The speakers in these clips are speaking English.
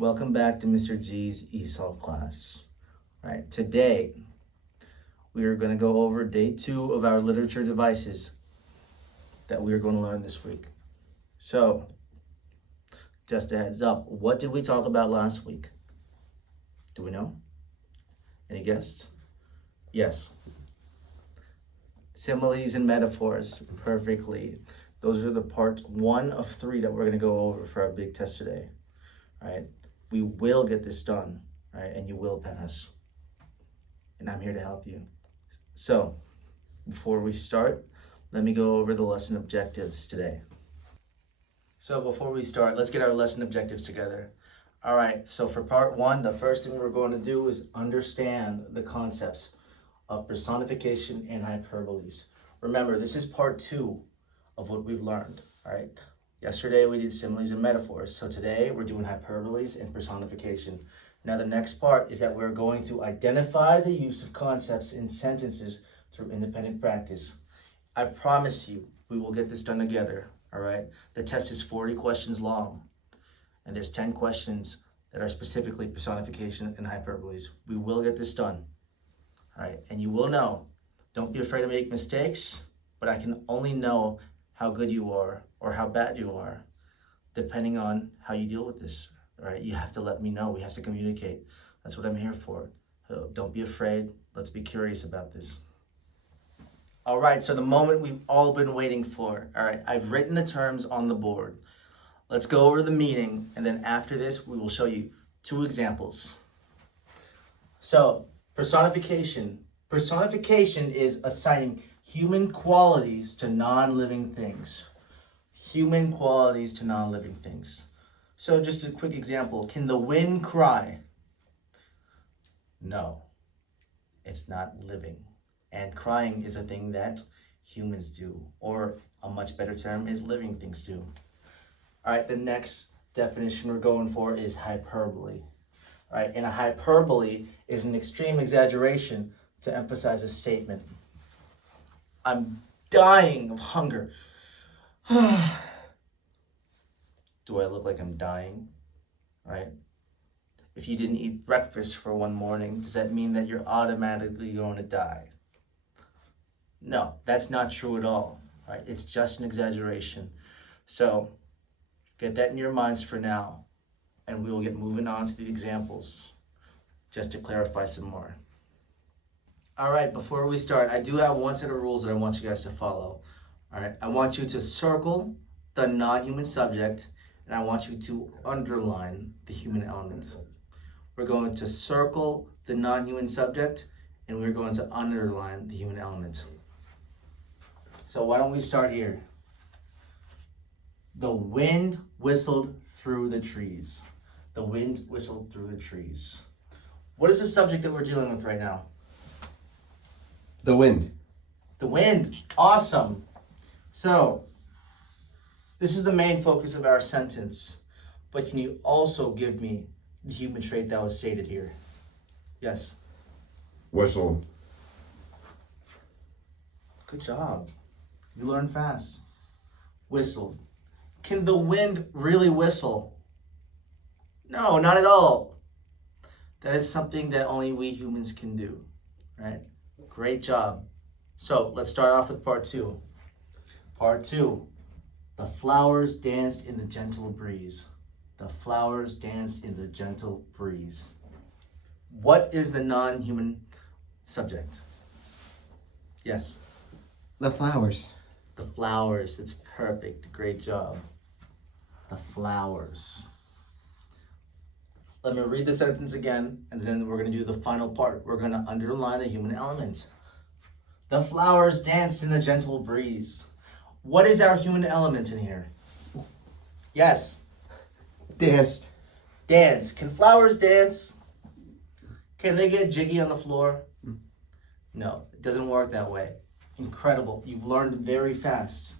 Welcome back to Mr. G's ESOL class. All right, today we are going to go over day 2 of our literature devices that we are going to learn this week. So, just a heads up, what did we talk about last week? Do we know? Any guesses? Yes. Similes and metaphors, perfectly. Those are the parts 1 of 3 that we're going to go over for our big test today. All right, we will get this done, right? And you will pass. And I'm here to help you. So, before we start, let me go over the lesson objectives today. So before we start, let's get our lesson objectives together. All right, so for part 1, the first thing we're going to do is understand the concepts of personification and hyperboles. Remember, this is part 2 of what we've learned, all right? Yesterday we did similes and metaphors, so today we're doing hyperboles and personification. Now the next part is that we're going to identify the use of concepts in sentences through independent practice. I promise you, we will get this done together, all right? The test is 40 questions long, and there's 10 questions that are specifically personification and hyperboles. We will get this done, all right? And you will know, don't be afraid to make mistakes, but I can only know how good you are or how bad you are, depending on how you deal with this, all right? You have to let me know, we have to communicate. That's what I'm here for. So don't be afraid, let's be curious about this. All right, so the moment we've all been waiting for. All right, I've written the terms on the board. Let's go over the meaning, and then after this, we will show you 2 examples. So, personification. Personification is assigning human qualities to non-living things. Human qualities to non-living things. So, just a quick example. Can the wind cry? No, it's not living. And crying is a thing that humans do, or a much better term is living things do. All right, the next definition we're going for is hyperbole. All right, and a hyperbole is an extreme exaggeration to emphasize a statement. I'm dying of hunger. Do I look like I'm dying? All right. If you didn't eat breakfast for one morning, does that mean that you're automatically going to die? No, that's not true at all, right? It's just an exaggeration. So get that in your minds for now, and we will get moving on to the examples, just to clarify some more. All right, before we start, I do have one set of rules that I want you guys to follow. All right, I want you to circle the non-human subject, and I want you to underline the human elements. We're going to circle the non-human subject, and we're going to underline the human element. So why don't we start here? The wind whistled through the trees. The wind whistled through the trees. What is the subject that we're dealing with right now? The wind. The wind. Awesome. So, this is the main focus of our sentence. But can you also give me the human trait that was stated here? Yes. Whistle. Good job. You learn fast. Whistle. Can the wind really whistle? No, not at all. That is something that only we humans can do, right? Great job. So let's start off with part 2. Part 2. The flowers danced in the gentle breeze. The flowers danced in the gentle breeze. What is the non-human subject? Yes. The flowers. The flowers. That's perfect. Great job. The flowers. Let me read the sentence again, and then we're going to do the final part. We're going to underline the human element. The flowers danced in the gentle breeze. What is our human element in here? Yes. Danced. Dance. Can flowers dance? Can they get jiggy on the floor? No, it doesn't work that way. Incredible. You've learned very fast.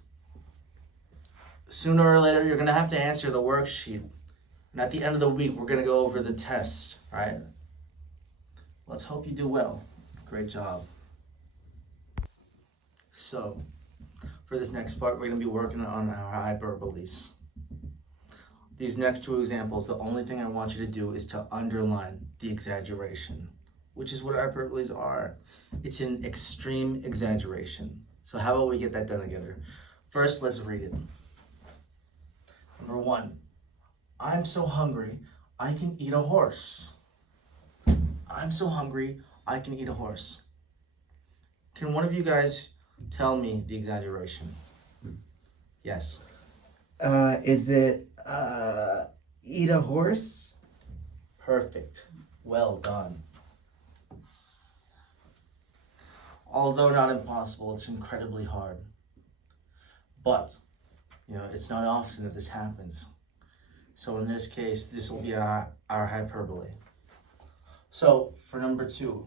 Sooner or later, you're going to have to answer the worksheet. And at the end of the week, we're going to go over the test, right? Let's hope you do well. Great job. So, for this next part, we're going to be working on our hyperboles. These next two examples, the only thing I want you to do is to underline the exaggeration, which is what hyperboles are. It's an extreme exaggeration. So how about we get that done together? First, let's read it. Number one, I'm so hungry, I can eat a horse. I'm so hungry, I can eat a horse. Can one of you guys tell me the exaggeration? Yes. Is it eat a horse? Perfect. Well done. Although not impossible, it's incredibly hard. But, it's not often that this happens. So in this case, this will be our hyperbole. So for number two,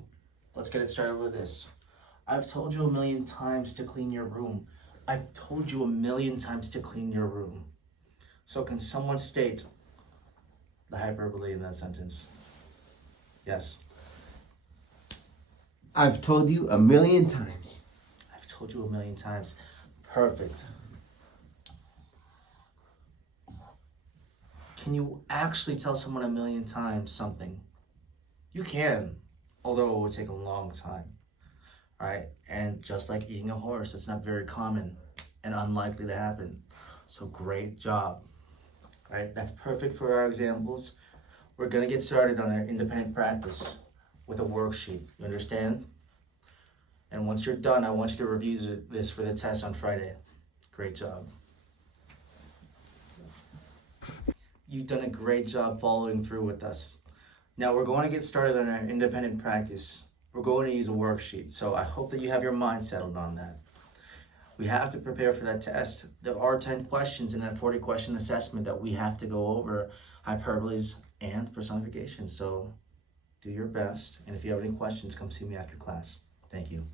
let's get it started with this. I've told you 1,000,000 times to clean your room. I've told you 1,000,000 times to clean your room. So can someone state the hyperbole in that sentence? Yes. I've told you 1,000,000 times. I've told you 1,000,000 times. Perfect. Can you actually tell someone 1,000,000 times something? You can, although it would take a long time. All right, and just like eating a horse, it's not very common and unlikely to happen. So great job. All right, that's perfect for our examples. We're gonna get started on our independent practice with a worksheet. You understand? And once you're done, I want you to review this for the test on Friday. Great job. You've done a great job following through with us. Now we're going to get started on our independent practice. We're going to use a worksheet, so I hope that you have your mind settled on that. We have to prepare for that test. There are 10 questions in that 40-question assessment that we have to go over hyperboles and personification. So do your best, and if you have any questions, come see me after class. Thank you.